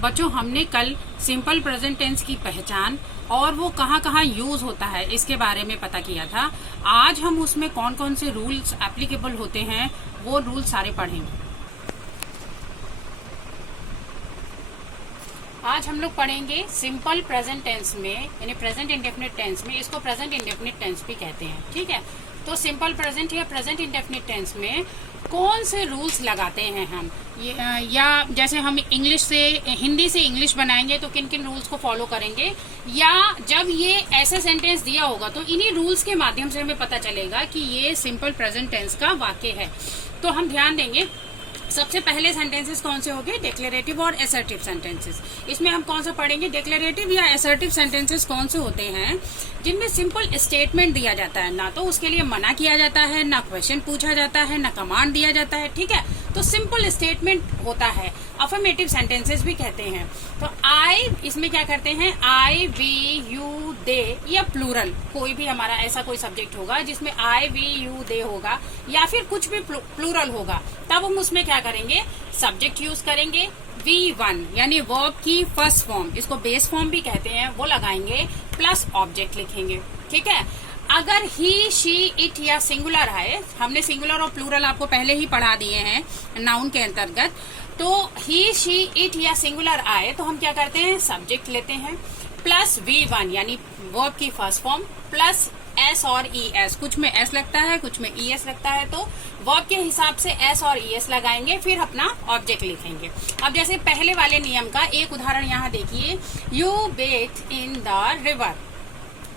बच्चों हमने कल सिंपल प्रेजेंट टेंस की पहचान और वो कहाँ कहाँ यूज होता है इसके बारे में पता किया था। आज हम उसमें कौन कौन से रूल्स एप्लीकेबल होते हैं वो रूल सारे पढ़ेंगे। आज हम लोग पढ़ेंगे सिंपल प्रेजेंट टेंस में, यानी प्रेजेंट इंडेफिनिट टेंस में, इसको प्रेजेंट इंडेफिनिट टेंस भी कहते हैं। ठीक है, तो सिंपल प्रेजेंट या प्रेजेंट इंडेफिनिट टेंस में कौन से रूल्स लगाते हैं हम, या जैसे हम इंग्लिश से हिंदी से इंग्लिश बनाएंगे तो किन किन रूल्स को फॉलो करेंगे, या जब ये ऐसे सेंटेंस दिया होगा तो इन्हीं रूल्स के माध्यम से हमें पता चलेगा कि ये सिंपल प्रेजेंट टेंस का वाक्य है। तो हम ध्यान देंगे सबसे पहले सेंटेंसेस कौन से हो गए, डिक्लेरेटिव और असर्टिव सेंटेंसेस। इसमें हम कौन सा पढ़ेंगे, डिक्लेरेटिव या असर्टिव सेंटेंसेस कौन से होते हैं जिनमें सिंपल स्टेटमेंट दिया जाता है, ना तो उसके लिए मना किया जाता है, ना क्वेश्चन पूछा जाता है, ना कमांड दिया जाता है। ठीक है, तो सिंपल स्टेटमेंट होता है, अफर्मेटिव सेंटेंसेस भी कहते हैं। तो आई, इसमें क्या करते हैं, आई वी यू दे, या प्लूरल कोई भी हमारा ऐसा कोई सब्जेक्ट होगा जिसमें आई वी यू दे होगा या फिर कुछ भी प्लूरल होगा, तब हम उसमें क्या करेंगे, सब्जेक्ट यूज करेंगे, V1 यानी वर्ब की फर्स्ट फॉर्म, इसको बेस फॉर्म भी कहते हैं, वो लगाएंगे, प्लस ऑब्जेक्ट लिखेंगे। ठीक है, अगर ही शी इट या सिंगुलर आए, हमने सिंगुलर और प्लूरल आपको पहले ही पढ़ा दिए हैं नाउन के अंतर्गत, तो ही शी इट या सिंगुलर आए तो हम क्या करते हैं, सब्जेक्ट लेते हैं, प्लस V1 यानी वर्ब की फर्स्ट फॉर्म, प्लस एस और ई एस, कुछ में एस लगता है कुछ में ई एस लगता है, तो वर्ब के हिसाब से एस और ई एस लगाएंगे, फिर अपना ऑब्जेक्ट लिखेंगे। अब जैसे पहले वाले नियम का एक उदाहरण यहाँ देखिए, you Beth in the river,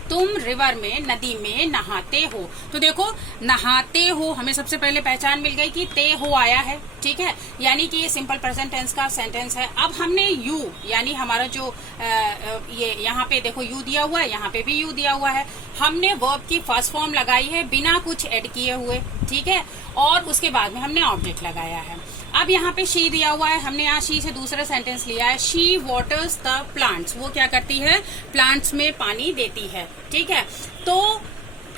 तुम रिवर में, नदी में नहाते हो। तो देखो नहाते हो, हमें सबसे पहले पहचान मिल गई कि ते हो आया है। ठीक है, यानी कि ये सिंपल प्रेजेंट टेंस का सेंटेंस है। अब हमने यू यानी हमारा जो ये यहाँ पे देखो यू दिया हुआ है, यहाँ पे भी यू दिया हुआ है, हमने वर्ब की फर्स्ट फॉर्म लगाई है बिना कुछ ऐड किए हुए। ठीक है, और उसके बाद में हमने ऑब्जेक्ट लगाया है। अब यहाँ पे शी दिया हुआ है, हमने यहाँ शी से दूसरा सेंटेंस लिया है, शी वाटर्स द प्लांट्स, वो क्या करती है, प्लांट्स में पानी देती है। ठीक है, तो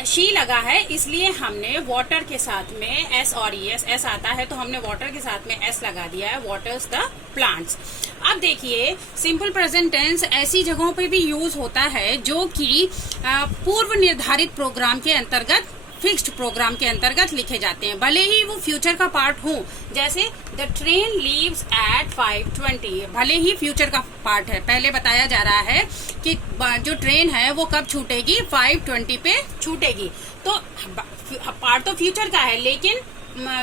शी लगा है इसलिए हमने वाटर के साथ में एस और ई एस, एस आता है तो हमने वाटर के साथ में एस लगा दिया है, वाटर्स द प्लांट्स। अब देखिए सिंपल प्रेजेंट टेंस ऐसी जगहों पे भी यूज होता है जो कि पूर्व निर्धारित प्रोग्राम के अंतर्गत, फिक्स्ड प्रोग्राम के अंतर्गत लिखे जाते हैं, भले ही वो फ्यूचर का पार्ट हो। जैसे द ट्रेन लीव्स एट 5:20, भले ही फ्यूचर का पार्ट है, पहले बताया जा रहा है कि जो ट्रेन है वो कब छूटेगी, 5:20 पे छूटेगी। तो पार्ट तो फ्यूचर का है लेकिन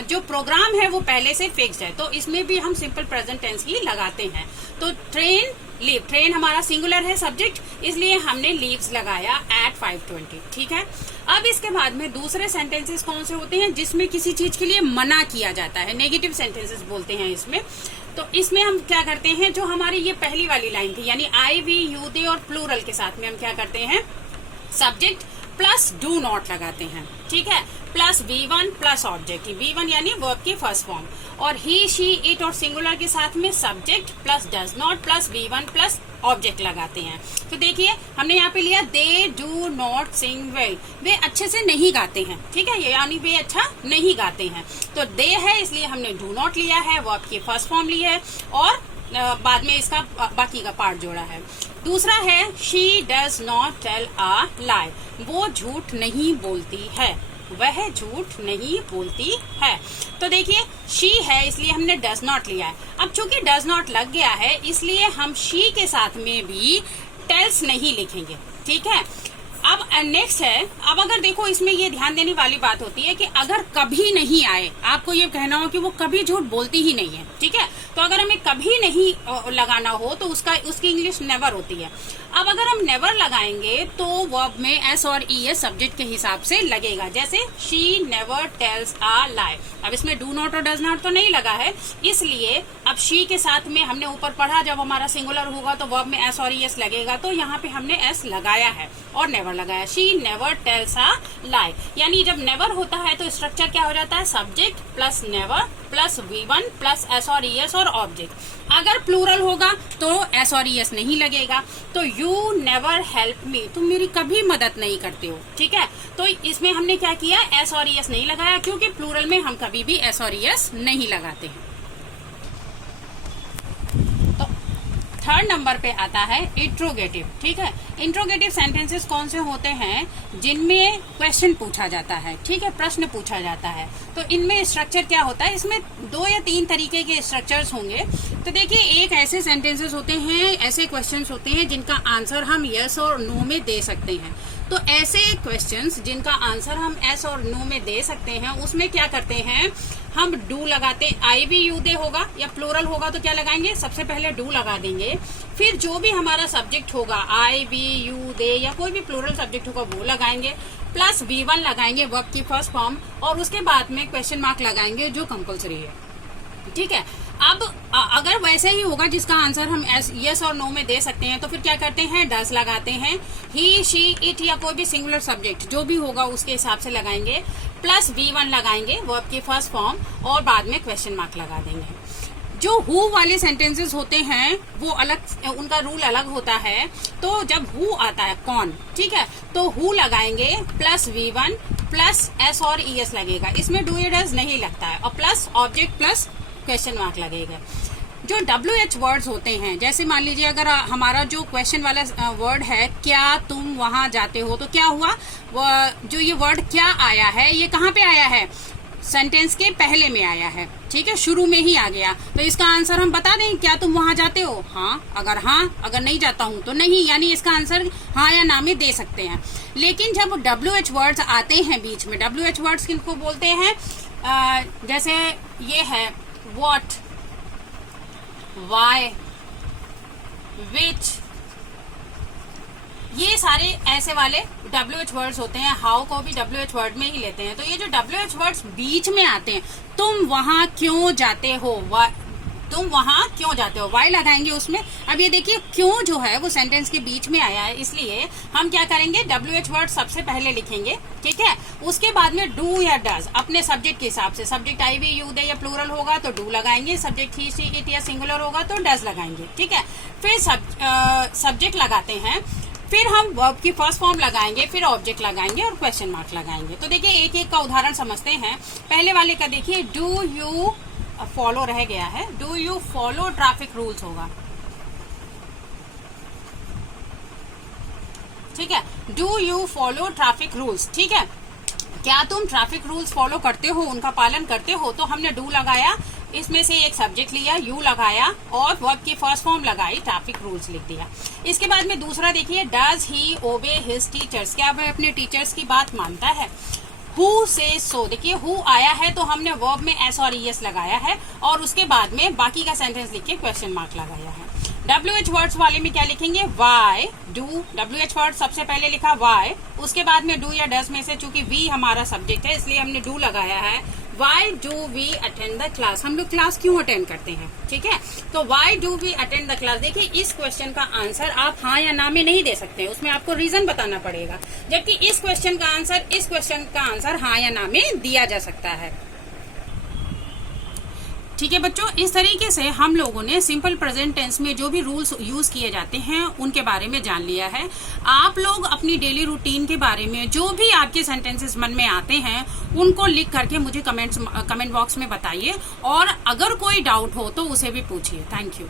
जो प्रोग्राम है वो पहले से फिक्स्ड है, तो इसमें भी हम सिंपल प्रेजेंट टेंस ही लगाते हैं। तो ट्रेन लीव, ट्रेन हमारा सिंगुलर है सब्जेक्ट, इसलिए हमने लीव्स लगाया एट 5:20। ठीक है, अब इसके बाद में दूसरे सेंटेंसेस कौन से होते हैं जिसमें किसी चीज के लिए मना किया जाता है, नेगेटिव सेंटेंसेस बोलते हैं इसमें। तो इसमें हम क्या करते हैं, जो हमारी ये पहली वाली लाइन थी यानी आई वी यू दे और प्लूरल के साथ में हम क्या करते हैं, सब्जेक्ट प्लस डू नॉट लगाते हैं। ठीक है, plus V1 plus object, V1 यानी वर्ब की फर्स्ट फॉर्म, और ही शी इट और सिंगुलर के साथ में subject plus does not plus V1 plus object लगाते हैं। तो देखिए हमने यहाँ पे लिया they do not sing well, वे अच्छे से नहीं गाते हैं। ठीक है, ये यानी वे अच्छा नहीं गाते हैं, तो दे है इसलिए हमने डू नॉट लिया है, वर्ब की फर्स्ट फॉर्म ली है और बाद में इसका बाकी का पार्ट जोड़ा है। दूसरा है she does not tell a lie, वो झूठ नहीं बोलती है, वह झूठ नहीं बोलती है। तो देखिए शी है इसलिए हमने डज नॉट लिया है। अब चूंकि डज नॉट लग गया है इसलिए हम शी के साथ में भी टेल्स नहीं लिखेंगे। ठीक है, अब नेक्स्ट है, अब अगर देखो इसमें ये ध्यान देने वाली बात होती है कि अगर कभी नहीं आए, आपको ये कहना हो कि वो कभी झूठ बोलती ही नहीं है। ठीक है, तो अगर हमें कभी नहीं लगाना हो तो उसकी इंग्लिश नेवर होती है। अब अगर हम नेवर लगाएंगे तो वर्ब में एस और ई एस सब्जेक्ट के हिसाब से लगेगा, जैसे शी नेवर टेल्स अ लाई। अब इसमें डू नॉट और डज नॉट तो नहीं लगा है, इसलिए अब शी के साथ में हमने ऊपर पढ़ा जब हमारा सिंगुलर होगा तो वर्ब में एस और ई एस लगेगा, तो यहाँ पे हमने एस लगाया है और नेवर लगाया, शी नेवर टेल्स अ लाई। यानी जब नेवर होता है तो स्ट्रक्चर क्या हो जाता है, subject plus never plus V1 plus S और ई एस और ऑब्जेक्ट। अगर प्लूरल होगा तो एस और ई एस नहीं लगेगा, तो यू नेवर हेल्प मी, तुम मेरी कभी मदद नहीं करते हो। ठीक है, तो इसमें हमने क्या किया, एस और ई एस नहीं लगाया क्योंकि प्लूरल में हम कभी भी एस और ई एस नहीं लगाते हैं। थर्ड नंबर पे आता है इंट्रोगेटिव। ठीक है, इंट्रोगेटिव सेंटेंसेस कौन से होते हैं? जिनमें क्वेश्चन पूछा जाता है, ठीक है, प्रश्न पूछा जाता है। तो इनमें स्ट्रक्चर क्या होता है? इसमें 2 या 3 तरीके के स्ट्रक्चर्स होंगे। तो देखिए, एक ऐसे सेंटेंसेस होते हैं, ऐसे क्वेश्चंस होते हैं जिनका आंसर हम यस और नो में दे सकते हैं। तो ऐसे क्वेश्चंस जिनका आंसर हम यस और नो में दे सकते हैं, उसमें क्या करते हैं, हम डू लगाते हैं। आई वी यू दे होगा या प्लूरल होगा तो क्या लगाएंगे? सबसे पहले डू लगा देंगे। फिर जो भी हमारा सब्जेक्ट होगा, आई वी यू दे या कोई भी प्लूरल सब्जेक्ट होगा वो लगाएंगे, प्लस V1 लगाएंगे वर्ब की फर्स्ट फॉर्म, और उसके बाद में क्वेश्चन मार्क लगाएंगे जो कंपलसरी है। ठीक है, अब अगर वैसे ही होगा जिसका आंसर हम यस और नो में दे सकते हैं, तो फिर क्या करते हैं? डज लगाते हैं। ही, शी, इट या कोई भी सिंगुलर सब्जेक्ट जो भी होगा उसके हिसाब से लगाएंगे, प्लस V1 लगाएंगे वर्ब की फर्स्ट फॉर्म, और बाद में क्वेश्चन मार्क लगा देंगे। जो हु वाले सेंटेंसेस होते हैं वो अलग, उनका रूल अलग होता है। तो जब हु आता है, कौन, ठीक है, तो हु लगाएंगे प्लस V1 प्लस एस और ES लगेगा। इसमें डू या डज नहीं लगता है, और plus object plus question mark लगेगा। जो WH वर्ड्स होते हैं, जैसे मान लीजिए अगर हमारा जो क्वेश्चन वाला वर्ड है, क्या तुम वहां जाते हो, तो क्या हुआ, जो ये वर्ड क्या आया है, ये कहाँ पे आया है? सेंटेंस के पहले में आया है। ठीक है, शुरू में ही आ गया। तो इसका आंसर हम बता दें, क्या तुम वहां जाते हो? हाँ, अगर नहीं जाता हूं तो नहीं, यानी इसका आंसर हाँ या ना में दे सकते हैं। लेकिन जब WH वर्ड्स आते हैं बीच में, WH वर्ड्स किनको बोलते हैं? जैसे ये है what, why, which, ये सारे ऐसे वाले WH वर्ड्स होते हैं। हाउ को भी WH वर्ड में ही लेते हैं। तो ये जो WH वर्ड्स बीच में आते हैं, तुम वहां क्यों जाते हो, तुम वहां क्यों जाते हो, वाई लगाएंगे उसमें। अब ये देखिए, क्यों जो है वो सेंटेंस के बीच में आया है, इसलिए हम क्या करेंगे, WH वर्ड सबसे पहले लिखेंगे। ठीक है, उसके बाद में डू या डज अपने सब्जेक्ट के हिसाब से, subject I we you they या प्लूरल होगा तो डू लगाएंगे, सब्जेक्ट ही, शी, इट या सिंगुलर होगा तो डज लगाएंगे। ठीक है, फिर सब्जेक्ट लगाते हैं, फिर हम वर्ब की फर्स्ट फॉर्म लगाएंगे, फिर ऑब्जेक्ट लगाएंगे और क्वेश्चन मार्क लगाएंगे। तो देखिए, एक एक का उदाहरण समझते हैं। पहले वाले का देखिए, डू यू फॉलो रह गया है, do you follow traffic rules होगा। ठीक है, do you follow traffic rules. ठीक है, क्या तुम ट्रैफिक रूल्स फॉलो करते हो, उनका पालन करते हो। तो हमने डू लगाया, इसमें से एक सब्जेक्ट लिया, यू लगाया, और वर्ब की फर्स्ट फॉर्म लगाई, ट्रैफिक रूल्स लिख दिया। इसके बाद में दूसरा देखिए, डज ही ओबे हिज टीचर्स, क्या वह अपने टीचर्स की बात मानता है। हु से सो, देखिए हु आया है तो हमने वर्ब में एस और ES लगाया है, और उसके बाद में बाकी का सेंटेंस लिख के क्वेश्चन मार्क लगाया है। WH वर्ड्स वाले में क्या लिखेंगे, वाई, डू, WH वर्ड सबसे पहले लिखा वाई, उसके बाद में डू या डज में से, चूंकि वी हमारा सब्जेक्ट है इसलिए हमने डू लगाया है। Why do we attend the class, हम लोग क्लास क्यों अटेंड करते हैं। ठीक है, तो why do we attend the class. देखिए, इस क्वेश्चन का आंसर आप हाँ या ना में नहीं दे सकते, उसमें आपको रीजन बताना पड़ेगा। जबकि इस क्वेश्चन का आंसर हाँ या ना में दिया जा सकता है। ठीक है बच्चों, इस तरीके से हम लोगों ने सिंपल प्रेजेंट टेंस में जो भी रूल्स यूज किए जाते हैं उनके बारे में जान लिया है। आप लोग अपनी डेली रूटीन के बारे में जो भी आपके सेंटेंसेस मन में आते हैं उनको लिख करके मुझे कमेंट बॉक्स में बताइए, और अगर कोई डाउट हो तो उसे भी पूछिए। Thank you.